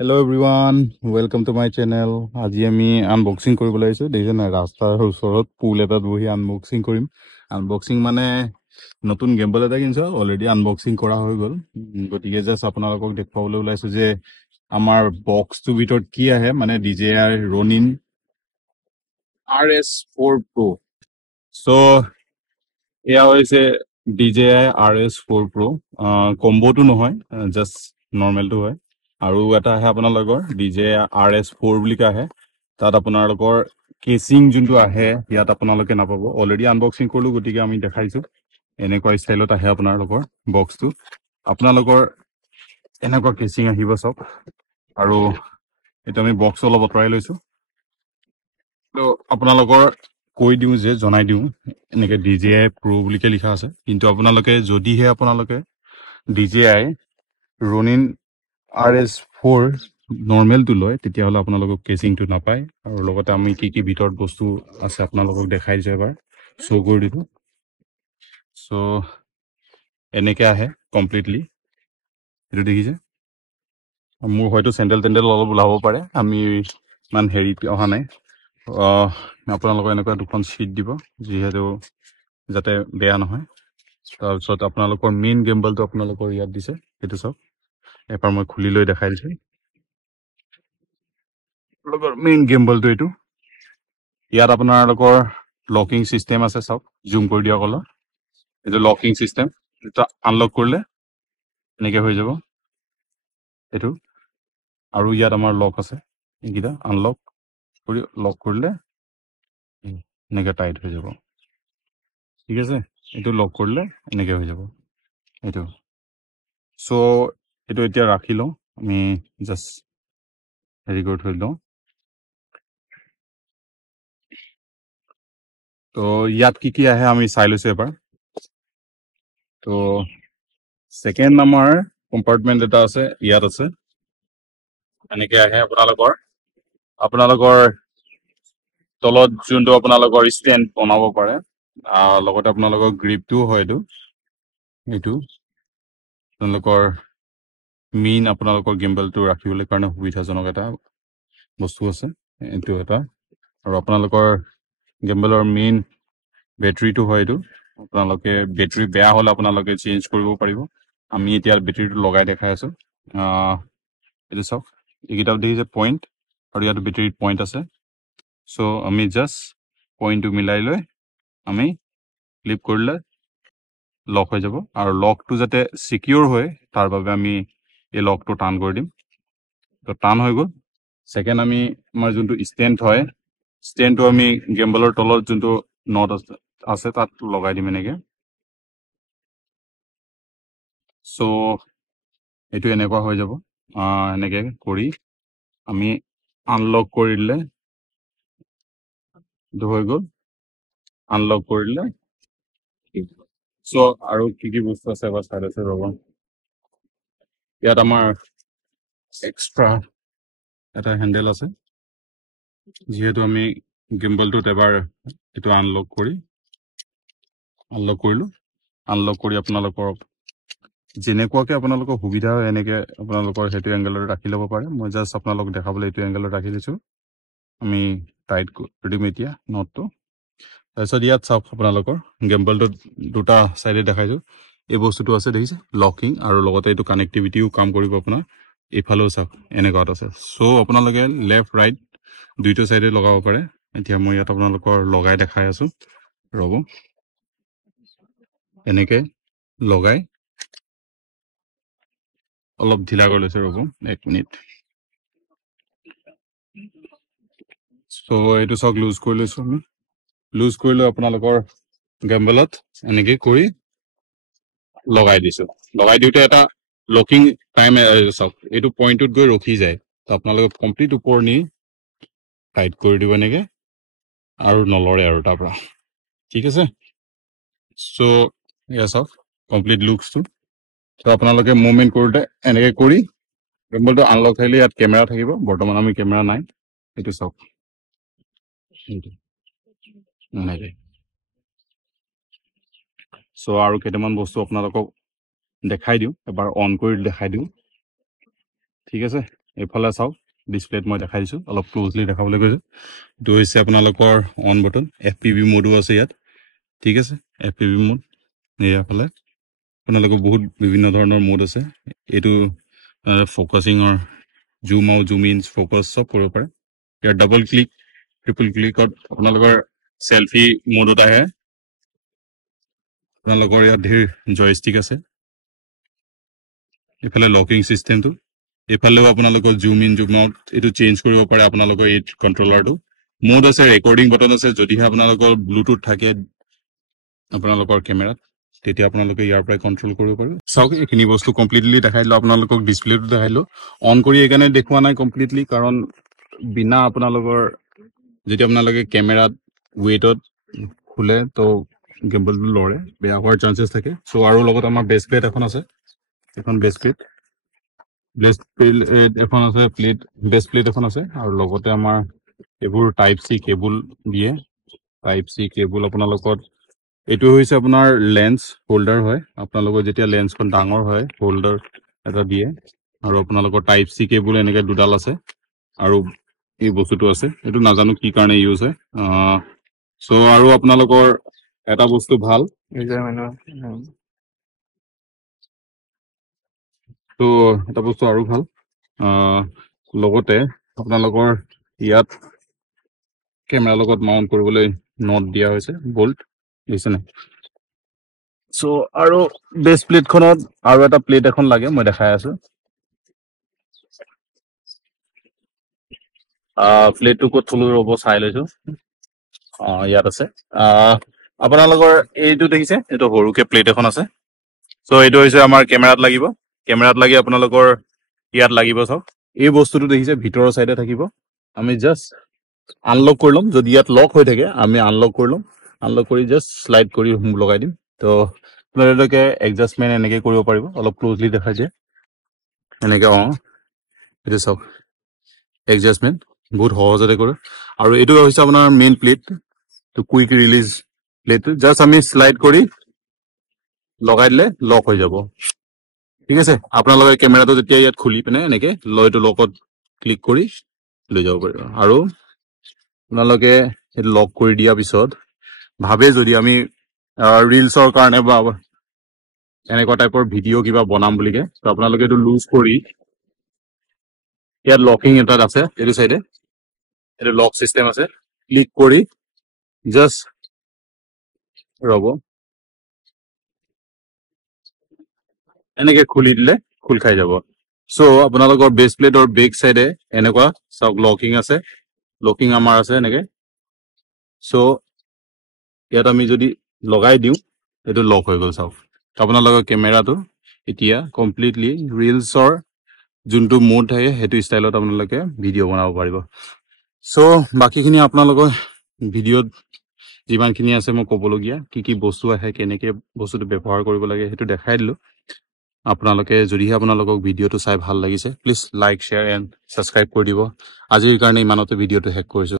Hello everyone, welcome to my channel. আজি আমি unboxing কৰিবলৈ আহিছো। দেখিছে না ৰাস্তাৰ ওচৰত পুল এটাত বহি আনবক্সিং কৰিম। আনবক্সিং মানে নতুন গেমবল এটা কিনছো, অলৰেডি আনবক্সিং কৰা হৈ গ'ল। গতিকে জাস্ট আপোনালোকক দেখুৱাবলৈ ওলাইছো যে আমাৰ বক্সটোৰ ভিতৰত কি আহে, মানে DJI Ronin RS4 Pro। So এয়া হৈছে DJI RS4 Pro। কম্বোটো নহয়, জাস্ট নৰ্মেলটো হয়। আৰু এটা আহে আপোনালোকৰ DJI RS4 বুলি আহে। তাত আপোনালোকৰ কেচিং যোনটো আহে ইয়াত আপোনালোকে নাপাব। অলৰেডি আনবক্সিং কৰিলোঁ, গতিকে আমি দেখাইছোঁ এনেকুৱা ষ্টাইলত আহে আপোনালোকৰ বক্সটো। আপোনালোকৰ এনেকুৱা কেচিং আহিব চব। আৰু এইটো আমি বক্সটো অলপ আঁতৰাই লৈছোঁ। তো আপোনালোকৰ কৈ দিওঁ যে জনাই দিওঁ এনেকৈ DJI Pro বুলিকে লিখা আছে। কিন্তু আপোনালোকে যদিহে আপোনালোকে DJI Ronin RS4 নৰ্মেলটো লয়, তেতিয়াহ'লে আপোনালোকক কেচিংটো নাপায়। আৰু লগতে আমি কি কি ভিতৰত বস্তু আছে আপোনালোকক দেখাই দিছোঁ, এবাৰ শ্ব' কৰি দিছোঁ। চ' এনেকৈ আহে কমপ্লিটলি। এইটো দেখিছে, মোৰ হয়তো চেণ্ডেল অলপ ওলাব পাৰে, আমি ইমান হেৰি অহা নাই। আপোনালোকৰ এনেকুৱা দুখন ছিট দিব, যিহেতু যাতে বেয়া নহয়। তাৰপিছত আপোনালোকৰ মেইন গেমবলটো আপোনালোকৰ ইয়াত দিছে, সেইটো চাওক। এবাৰ মই খুলি লৈ দেখাই দিছোঁ। মেইন গেমবলটো এইটো। ইয়াত আপোনালোকৰ লকিং চিষ্টেম আছে, চাওক জুম কৰি দিয়ক অলপ। এইটো লকিং চিষ্টেম, এটা আনলক কৰিলে এনেকৈ হৈ যাব এইটো। আৰু ইয়াত আমাৰ লক আছে, এইকেইটা আনলক কৰি লক কৰিলে এনেকৈ টাইট হৈ যাব। ঠিক আছে, এইটো লক কৰিলে এনেকৈ হৈ যাব এইটো। চ' এইটো এতিয়া ৰাখি লওঁ, আমি জাষ্ট হেৰি কৰি থৈ লওঁ। তো ইয়াত কি কি আহে আমি চাই লৈছোঁ এবাৰ। তো ছেকেণ্ড আমাৰ কম্পাৰ্টমেণ্ট এটা আছে, ইয়াত আছে। এনেকৈ আহে আপোনালোকৰ তলত যোনটো আপোনালোকৰ ষ্টেণ্ড বনাব পাৰে। লগতে আপোনালোকৰ গ্ৰিপটোও হয় এইটো আপোনালোকৰ মেইন আপোনালোকৰ গেমবেলটো ৰাখিবলৈ কাৰণে সুবিধাজনক এটা বস্তু আছে এইটো এটা। আৰু আপোনালোকৰ গেমবেলৰ মেইন বেটাৰীটো হয় এইটো। আপোনালোকে বেটাৰী বেয়া হ'লে আপোনালোকে চেঞ্জ কৰিব পাৰিব। আমি এতিয়া বেটাৰীটো লগাই দেখাই আছোঁ। এইটো চাওক, এইকেইটা দেখিছে পইণ্ট, আৰু ইয়াত বেটাৰীত পইণ্ট আছে। চ' আমি জাষ্ট পইণ্টটো মিলাই লৈ আমি ফ্লিপ কৰিলে লক হৈ যাব। আৰু লকটো যাতে ছিকিউৰ হয় তাৰ বাবে আমি এই লকটো টান কৰি দিম। তো টান হৈ গ'ল। ছেকেণ্ড আমি আমাৰ যোনটো ষ্টেণ্ড হয়, ষ্টেণ্ডটো আমি গেমবলৰ তলত যোনটো নট আছে তাত লগাই দিম এনেকৈ। চ' এইটো এনেকুৱা হৈ যাব। এনেকৈ কৰি আমি আনলক কৰি দিলে এইটো হৈ গ'ল। আনলক কৰি দিলে। চ' আৰু কি কি বস্তু আছে এবাৰ চাই লৈছে ৰ'ব। ইয়াত আমাৰ এক্সট্ৰা এটা হেণ্ডেল আছে, যিহেতু আমি গেমবলটোত এবাৰ এইটো আনলক কৰিলোঁ। আনলক কৰি আপোনালোকৰ যেনেকুৱাকৈ আপোনালোকৰ সুবিধা হয় এনেকৈ আপোনালোকৰ সেইটো এংগেলত ৰাখি ল'ব পাৰে। মই জাষ্ট আপোনালোকক দেখাবলৈ এইটো এংগেলত ৰাখি দিছোঁ। আমি টাইট কৰি দিম এতিয়া নটটো। তাৰপিছত ইয়াত চাওক, আপোনালোকৰ গেমবলটোত দুটা চাইডে দেখাইছোঁ। এই বস্তুটো আছে দেখিছে, লকিং, আৰু লগতে এইটো কানেক্টিভিটিও কাম কৰিব আপোনাৰ। এইফালেও চাওক এনেকুৱাত আছে। চ' আপোনালোকে লেফ্ট ৰাইট দুইটা চাইডে লগাব পাৰে। এতিয়া মই ইয়াত আপোনালোকৰ লগাই দেখাই আছোঁ, ৰ'ব। এনেকৈ লগাই অলপ ঢিলা কৰি লৈছোঁ, ৰ'ব 1 মিনিট। চ' এইটো চাওক, লুজ কৰি লৈছোঁ আমি। লুজ কৰি লৈ আপোনালোকৰ গেমবলত এনেকৈ কৰি লগাই দিছোঁ। লগাই দিওঁতে এটা লকিং টাইম চাওক, এইটো পইণ্টটোত গৈ ৰখি যায়। তো আপোনালোকে কমপ্লিট ওপৰ নি টাইট কৰি দিব এনেকৈ, আৰু নলৰে আৰু তাৰ পৰা। ঠিক আছে, চ' এয়া চাওক কমপ্লিট লুকছটো। তো আপোনালোকে মুভমেণ্ট কৰোঁতে এনেকৈ কৰি গেমবলটো আনলক থাকিলে ইয়াত কেমেৰা থাকিব। বৰ্তমান আমি কেমেৰা নাই, এইটো চাওক এনেকৈ। চ' আৰু কেইটামান বস্তু আপোনালোকক দেখাই দিওঁ, এবাৰ অন কৰি দেখাই দিওঁ। ঠিক আছে, এইফালে চাওক ডিসপ্লেত মই দেখাই দিছোঁ অলপ ক্লোজলি দেখাবলৈ গৈছোঁ এইটো হৈছে আপোনালোকৰ অন বটন FPV মোডো আছে ইয়াত ঠিক আছে FPV মোড এইফালে আপোনালোকৰ বহুত বিভিন্ন ধৰণৰ মোড আছে এইটো ফোকাসিঙৰ জুম আউট জুম ইন ফোকাস সব কৰিব পাৰে ইয়াৰ ডাবল ক্লিক ট্ৰিপল ক্লিকত আপোনালোকৰ সেলফি মোডত আহে আপোনালোকৰ ইয়াত ধেৰ জয়ষ্টিক আছে এইফালে লকিং সিস্টেমটো এইফালেও আপোনালোকৰ জুম ইন জুম আউট এইটো চেঞ্জ কৰিব পাৰে আপোনালোকৰ এই কন্ট্ৰোলাৰটো মোড আছে ৰেকৰ্ডিং বটন আছে যদিহে আপোনালোকৰ ব্লুটুথ থাকে আপোনালোকৰ কেমেৰাত তেতিয়া আপোনালোকে ইয়াৰ পৰা কন্ট্ৰোল কৰিব পাৰিব চাওক এইখিনি বস্তু কমপ্লিটলি দেখাই দিলো আপোনালোকক ডিসপ্লেটো দেখাই দিলো অন কৰি এইকাৰণে দেখুৱা নাই কমপ্লিটলি কাৰণ বিনা আপোনালোকৰ যদি আপোনালোকে কেমেৰাত ৱেটত খুলে তো গিম্বলটো লৰে বেয়া হোৱাৰ চান্সেছ থাকে সো আৰু লগত আমাৰ বেস প্লেট এখন আছে এখন বেস প্লেট এখন আছে প্লেট বেস প্লেট এখন আছে আৰু লগতে আমাৰ এইবোৰ টাইপ সি কেবল দিয়ে টাইপ সি কেবল আপোনালোকৰ এইটো হৈছে আপোনাৰ লেন্স হোল্ডাৰ হয় আপোনালোকৰ যেতিয়া লেন্সখন ডাঙৰ হয় হোল্ডাৰ এটা দিয়ে আৰু আপোনালোকৰ টাইপ সি কেবল এনেকৈ দুডাল আছে আৰু এই বস্তুটো আছে এইটো নাজানো কি কাৰণে ইউজ হয় সো আৰু আপোনালোকৰ এটা বস্তু ভাল তো এটা বস্তু আৰু ভাল লগতে আপোনালোকৰ ইয়াত কেমেৰা লগত মাউন্ট কৰিবলৈ নট দিয়া হৈছে বোল্ট দিছে না সো আৰু বেস প্লেটখনত আৰু এটা প্লেট এখন লাগে মই দেখাই আছো প্লেটটো ক'ত থলো ৰ'ব চাই লৈছো ইয়াত আছে আপোনালোকৰ এইটো দেখিছে এইটো সৰুকে প্লেট এখন আছে সো এইটো হৈছে আমাৰ কেমেৰাত লাগিব কেমেৰাত লাগি আপোনালোকৰ ইয়াত লাগিব চাওক এই বস্তুটো দেখিছে ভিতৰৰ সাইডে থাকিব আমি জাস্ট আনলক কৰি লম যদি ইয়াত লক হৈ থাকে আমি আনলক কৰি লম আনলক কৰি জাস্ট স্লাইড কৰি লগাই দিম তো আপোনালোকে এডজাষ্টমেন্ট এনেকৈ কৰিব পাৰিব অলপ ক্লোজলি দেখাই যায় এনেকৈ এইটো চাওক এডজাষ্টমেন্ট বহুত সহজতে কৰে আৰু এইটো হৈছে আপোনাৰ মেইন প্লেট তো কুইক ৰিলিজ প্লেট জাস্ট আমি স্লাইড কৰি লগাই দিলে লক হৈ যাব ঠিক আছে আপোনালোকে কেমেৰাটো যেতিয়া ইয়াত খুলি পিনে এনেকৈ লয়টো লকত ক্লিক কৰি লৈ যাব পাৰিব আৰু আপোনালোকে এইটো লক কৰি দিয়াৰ পিছত ভাবে যদি আমি ৰিলছৰ কাৰণে বা এনেকুৱা টাইপৰ ভিডিঅ' কিবা বনাম বুলিকে তো আপোনালোকে এইটো লুজ কৰি ইয়াত লকিং এটা আছে এইটো সাইডে এইটো লক সিস্টেম আছে ক্লিক কৰি জাস্ট ৰব এনেকৈ খুলি দিলে খুল খাই যাব সো আপোনালোকৰ বেস প্লেটৰ বেক সাইডে এনেকুৱা চাওক লকিং আছে লকিং আমাৰ আছে এনেকৈ সো ইয়াত আমি যদি লগাই দিওঁ এইটো লক হৈ গ'ল চাওক আপোনালোকৰ কেমেৰাটো এতিয়া কমপ্লিটলি ৰিলছৰ যোনটো মোড থাকে সেইটো ষ্টাইলত আপোনালোকে ভিডিঅ' বনাব পাৰিব সো বাকীখিনি আপোনালোকৰ ভিডিঅ'ত যিমানখিনি আছে মই ক'বলগীয়া কি বস্তু আহে কেনেকৈ বস্তুটো ব্যৱহাৰ কৰিব লাগে সেইটো দেখাই দিলোঁ আপোনালোকে যদিহে আপোনালোকক ভিডিঅ'টো চাই ভাল লাগিছে please like share and subscribe কৰি দিব আজিৰ কাৰণে ইমানতে ভিডিঅ'টো শেষ কৰিছোঁ